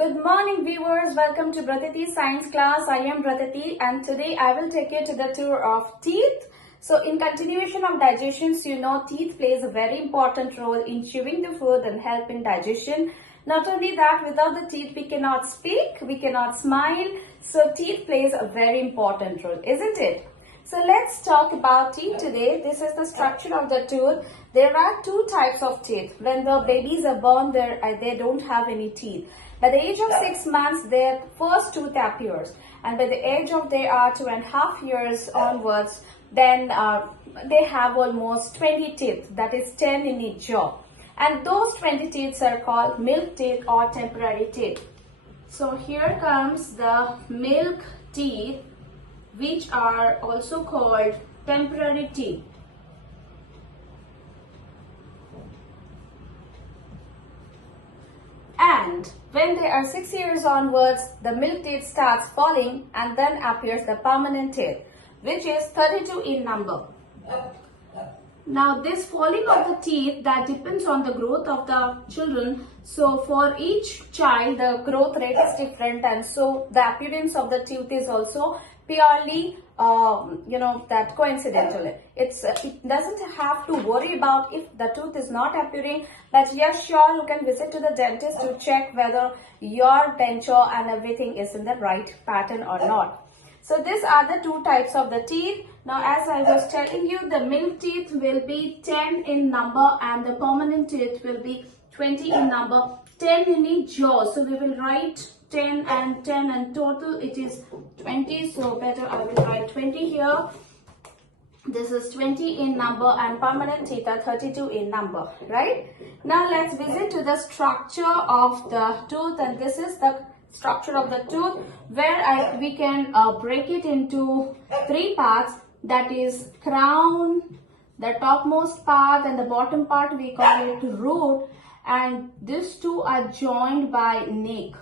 Good morning viewers, welcome to Bratati Science class. I am Bratati and today I will take you to the tour of teeth. So in continuation of digestions, you know teeth plays a very important role in chewing the food and help in digestion. Not only that, without the teeth we cannot speak, we cannot smile. So teeth plays a very important role, isn't it? So let's talk about teeth today. This is the structure of the tooth. There are two types of teeth. When the babies are born, they don't have any teeth. By the age of 6 months, their first tooth appears. And by the age of they are 2.5 years onwards, then they have almost 20 teeth. That is 10 in each jaw. And those 20 teeth are called milk teeth or temporary teeth. So here comes the milk teeth, which are also called temporary teeth. And when they are 6 years onwards, the milk teeth starts falling and then appears the permanent teeth, which is 32 in number. Now this falling of the teeth, that depends on the growth of the children. So for each child the growth rate is different, and so the appearance of the tooth is also purely that coincidental. It doesn't have to worry about if the tooth is not appearing, but yes, sure, you can visit to the dentist to check whether your denture and everything is in the right pattern or not. So these are the two types of the teeth. Now as I was telling you, the milk teeth will be 10 in number and the permanent teeth will be 20 in number, 10 in each jaw. So we will write 10 and 10 and total it is 20. So better I will write 20 here. This is 20 in number and permanent teeth are 32 in number, right? Now let's visit to the structure of the tooth, and this is the structure of the tooth where we can break it into three parts. That is crown, the topmost part, and the bottom part we call it root, and these two are joined by neck.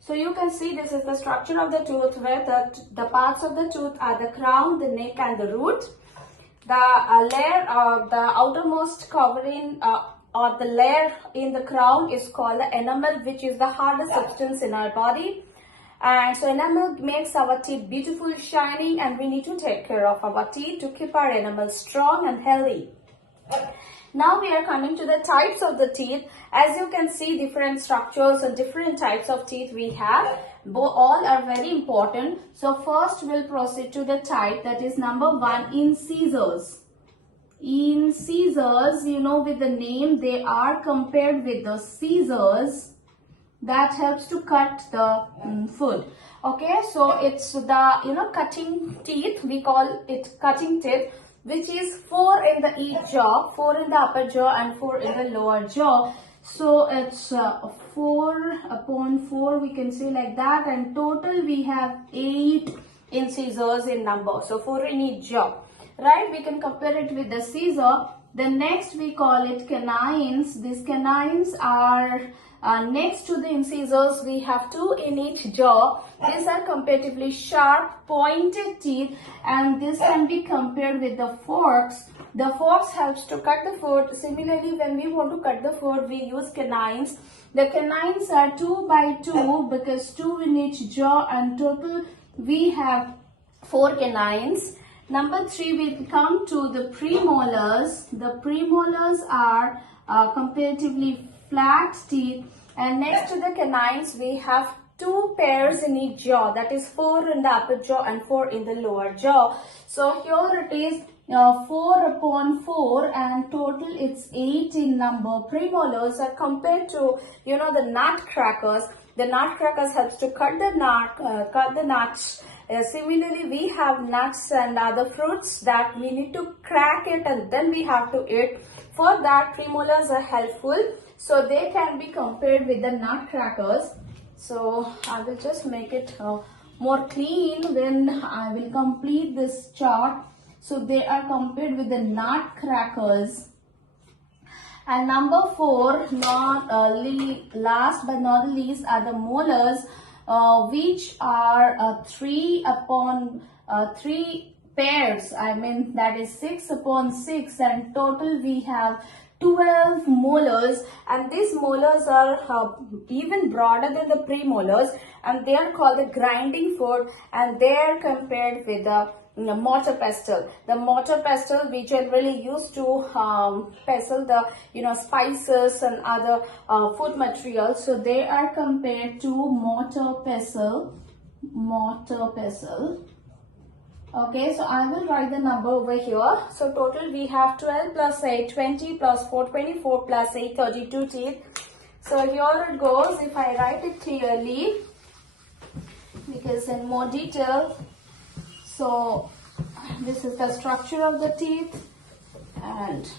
So you can see this is the structure of the tooth where the parts of the tooth are the crown, the neck and the root. The layer, the outermost covering or the layer in the crown is called the enamel, which is the hardest substance in our body. And so enamel makes our teeth beautiful, shining, and we need to take care of our teeth to keep our enamel strong and healthy. Now we are coming to the types of the teeth. As you can see, different structures and different types of teeth we have. All are very important. So first we'll proceed to the type, that is number 1, incisors. Incisors, you know, with the name, they are compared with the scissors that helps to cut the food. Okay, so it's the cutting teeth, we call it cutting teeth, which is 4 in the each jaw, 4 in the upper jaw and 4 in the lower jaw. So it's 4 upon 4, we can say like that, and total we have 8 incisors in number, so 4 in each jaw, right? We can compare it with the scissor. The next we call it canines. These canines are next to the incisors. We have 2 in each jaw. These are comparatively sharp, pointed teeth, and this can be compared with the forks. The forks helps to cut the food. Similarly, when we want to cut the food, we use canines. The canines are 2 by 2 because 2 in each jaw, and total we have 4 canines. Number 3, we come to the premolars. The premolars are comparatively flat teeth, and next to the canines we have 2 pairs in each jaw, that is 4 in the upper jaw and 4 in the lower jaw. So here it is 4 upon 4, and total it's 8 in number. Premolars are compared to the nutcrackers. The nutcrackers helps to cut the nuts. Similarly, we have nuts and other fruits that we need to crack it and then we have to eat. For that, premolars are helpful. So they can be compared with the nutcrackers. So I will just make it more clean when I will complete this chart. So they are compared with the nutcrackers. And number 4, last but not least, are the molars, which are 3 upon 3 pairs. I mean, that is 6 upon 6, and total we have 12 molars, and these molars are even broader than the premolars, and they are called the grinding foot, and they are compared with the mortar pestle. The mortar pestle we generally use to pestle the spices and other food materials. So they are compared to mortar pestle. Mortar pestle. Okay, so I will write the number over here. So total we have 12 plus 8, 20 plus 4, 24 plus 8, 32 teeth. So here it goes. If I write it clearly, because in more detail, so this is the structure of the teeth, and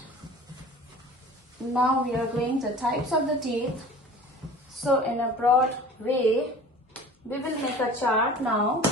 now we are going to types of the teeth. So in a broad way, we will make a chart now.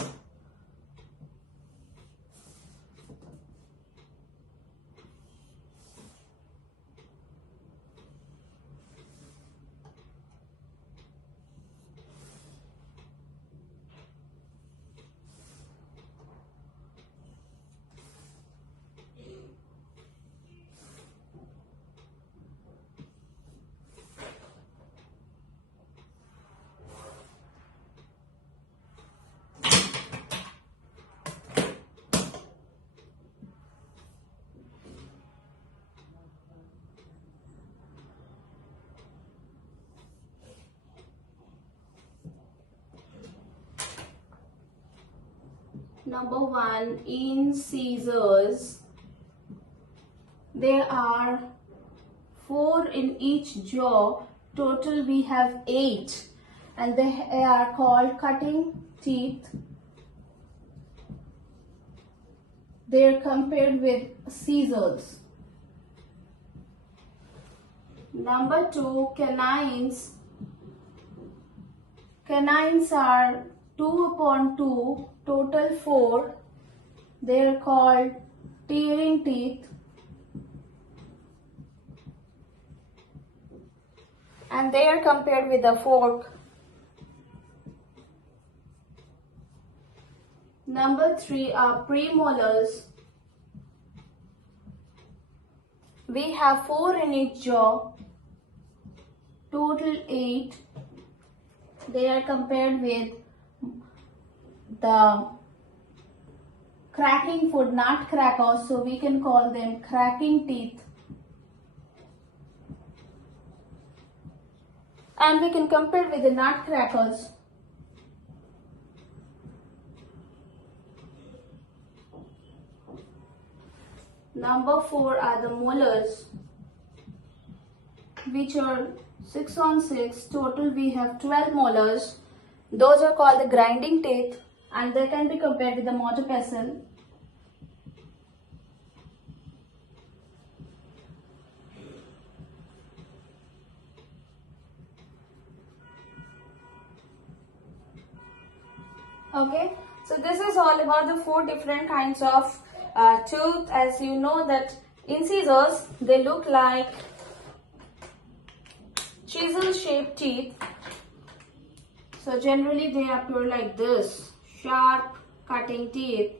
Number 1, incisors. There are 4 in each jaw. Total we have 8, and they are called cutting teeth. They are compared with scissors. Number 2, canines. Canines are 2 upon 2, total 4. They are called tearing teeth. And they are compared with a fork. Number 3 are premolars. We have 4 in each jaw, total 8. They are compared with the cracking foot, nutcrackers, so we can call them cracking teeth. And we can compare with the nutcrackers. Number 4 are the molars, which are 6 on 6. Total we have 12 molars. Those are called the grinding teeth, and they can be compared with the mortar pestle. Okay, so this is all about the 4 different kinds of tooth. As you know that incisors, they look like chisel shaped teeth. So generally they appear like this, sharp cutting teeth.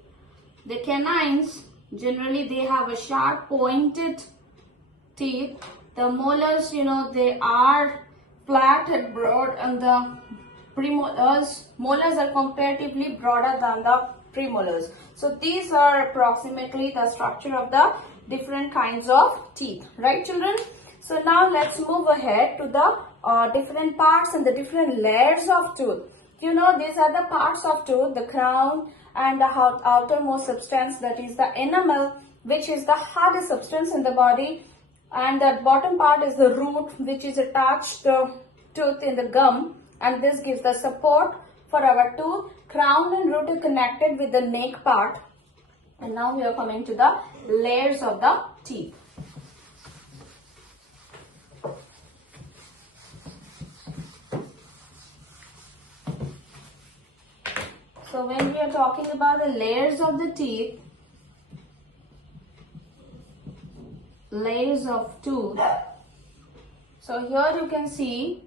The canines, generally they have a sharp pointed teeth. The molars, they are flat and broad, and the molars are comparatively broader than the premolars. So these are approximately the structure of the different kinds of teeth, right children? So now let's move ahead to the different parts and the different layers of tooth. These are the parts of tooth, the crown and the outermost substance, that is the enamel, which is the hardest substance in the body, and the bottom part is the root, which is attached to tooth in the gum, and this gives the support for our tooth. Crown and root are connected with the neck part. And now we are coming to the layers of the teeth. So when we are talking about the layers of the teeth, layers of tooth, so here you can see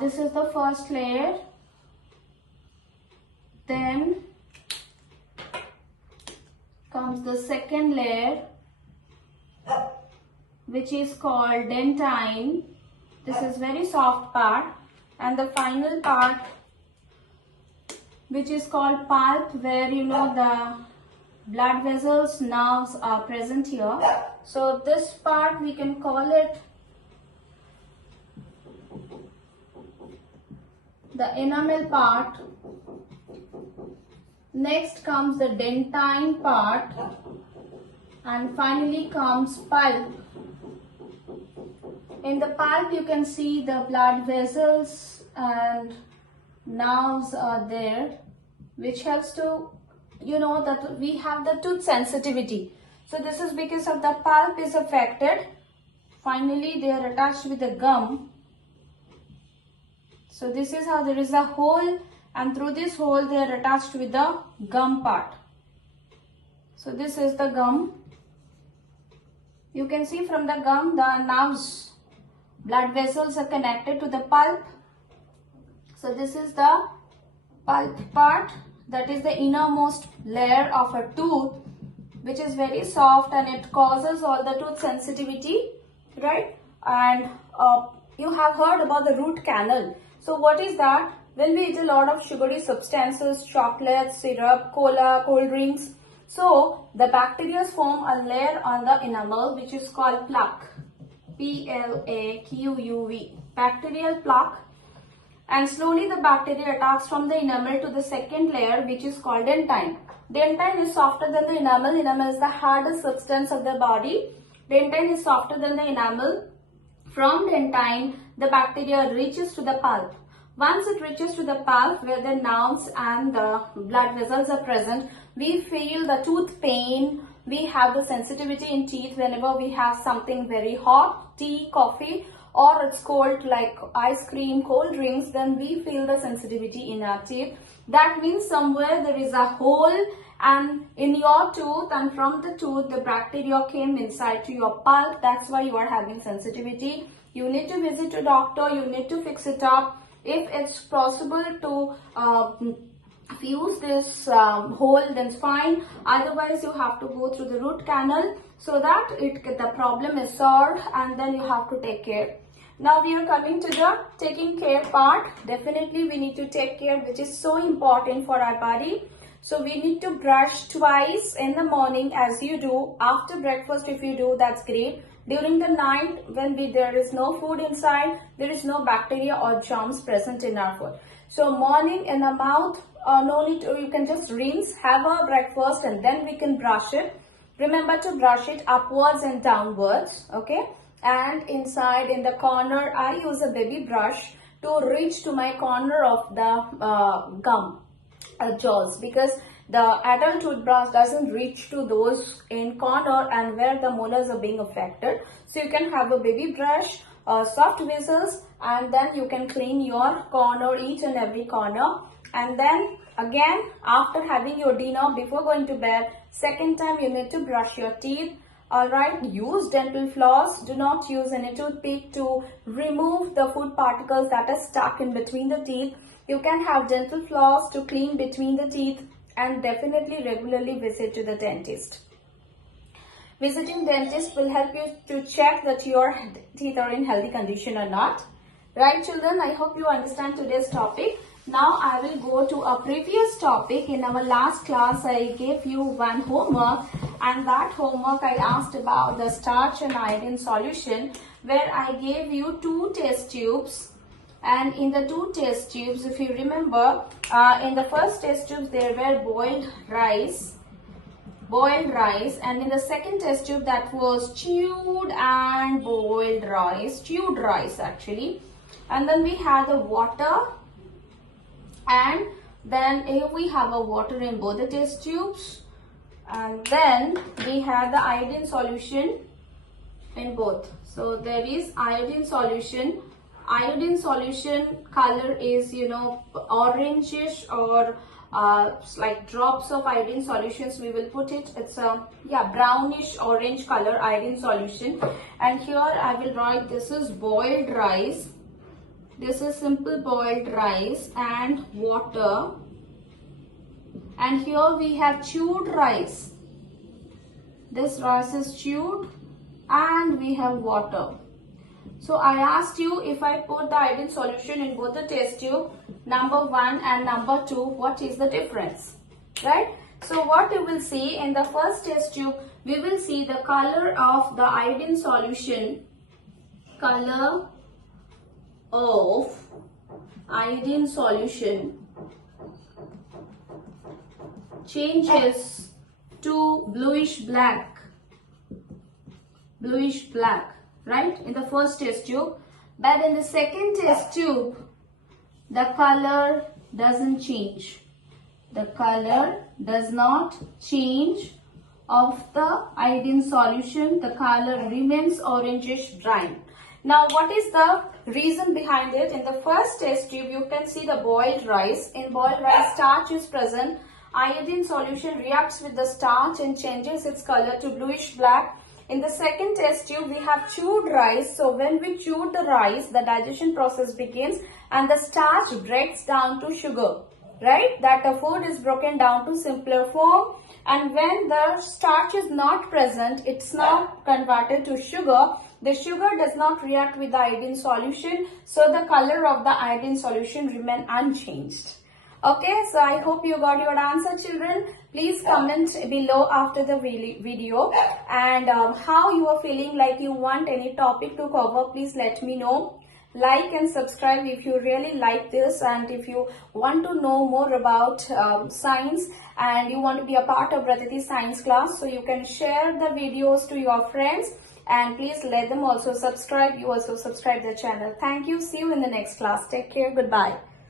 this is the first layer, then which is called dentine. This is very soft part. And the final part, which is called pulp, where the blood vessels, nerves are present here. So this part we can call it the enamel part. Next comes the dentine part, and finally comes pulp. In the pulp you can see the blood vessels and nerves are there, which helps to that we have the tooth sensitivity. So this is because of the pulp is affected. Finally they are attached with the gum. So this is how there is a hole, and through this hole they are attached with the gum part. So this is the gum. You can see from the gum the nerves, blood vessels are connected to the pulp. So this is the pulp part, that is the innermost layer of a tooth, which is very soft and it causes all the tooth sensitivity, right? And you have heard about the root canal. So what is that? When we eat a lot of sugary substances, chocolates, syrup, cola, cold drinks, so the bacteria form a layer on the enamel which is called plaque. P-L-A-Q-U-V, bacterial plaque. And slowly the bacteria attacks from the enamel to the second layer, which is called dentine. Dentine is softer than the enamel. Enamel is the hardest substance of the body. Dentine is softer than the enamel. From dentine, the bacteria reaches to the pulp. Once it reaches to the pulp, where the nerves and the blood vessels are present, we feel the tooth pain. We have the sensitivity in teeth whenever we have something very hot, tea, coffee, or it's cold like ice cream, cold drinks, then we feel the sensitivity in our teeth. That means somewhere there is a hole and in your tooth, and from the tooth the bacteria came inside to your pulp. That's why you are having sensitivity. You need to visit a doctor, you need to fix it up. If it's possible to fuse this hole, then it's fine. Otherwise you have to go through the root canal so that the problem is solved, and then you have to take care. Now we are coming to the taking care part. Definitely we need to take care, which is so important for our body. So we need to brush twice in the morning as you do. After breakfast, if you do, that's great. During the night, when there is no food inside, there is no bacteria or germs present in our food. So morning in the mouth, no need to, you can just rinse, have a breakfast, and then we can brush it. Remember to brush it upwards and downwards, okay? And inside in the corner, I use a baby brush to reach to my corner of the gum jaws, because the adult toothbrush doesn't reach to those in corner and where the molars are being affected. So you can have a baby brush, soft whistles, and then you can clean your corner, each and every corner. And then again, after having your dinner, before going to bed, second time you need to brush your teeth. Alright, use dental floss. Do not use any toothpick to remove the food particles that are stuck in between the teeth. You can have dental floss to clean between the teeth, and definitely regularly visit to the dentist. Visiting dentist will help you to check that your teeth are in healthy condition or not. Right, children? I hope you understand today's topic. Now I will go to a previous topic. In our last class, I gave you one homework, and that homework I asked about the starch and iodine solution, where I gave you 2 test tubes. And in the 2 test tubes, if you remember, in the first test tube there were boiled rice, and in the second test tube that was chewed and boiled rice, chewed rice actually. And then we had the water, and then here we have a water in both the test tubes, and then we had the iodine solution in both. So there is iodine solution. Iodine solution color is orangish, or like drops of iodine solutions we will put it. It's a brownish orange color iodine solution. And here I will write, this is boiled rice, this is simple boiled rice and water, and here we have chewed rice. This rice is chewed and we have water. So I asked you, if I put the iodine solution in both the test tube, number 1 and number 2, what is the difference, right? So what you will see in the first test tube, we will see the color of the iodine solution, color of iodine solution changes to bluish black, right, in the first test tube. But in the second test tube, the color doesn't change. The color does not change of the iodine solution. The color remains orangish brown. Now, what is the reason behind it? In the first test tube, you can see the boiled rice. In boiled rice, starch is present. Iodine solution reacts with the starch and changes its color to bluish black. In the second test tube, we have chewed rice. So when we chew the rice, the digestion process begins and the starch breaks down to sugar, right? That the food is broken down to simpler form. And when the starch is not present, it's not converted to sugar. The sugar does not react with the iodine solution. So the color of the iodine solution remains unchanged. Okay, so I hope you got your answer, children. Please comment below after the video, and how you are feeling, like you want any topic to cover, please let me know. Like and subscribe if you really like this, and if you want to know more about science and you want to be a part of Pratiti science class, so you can share the videos to your friends and please let them also subscribe. You also subscribe the channel. Thank you. See you in the next class. Take care. Goodbye.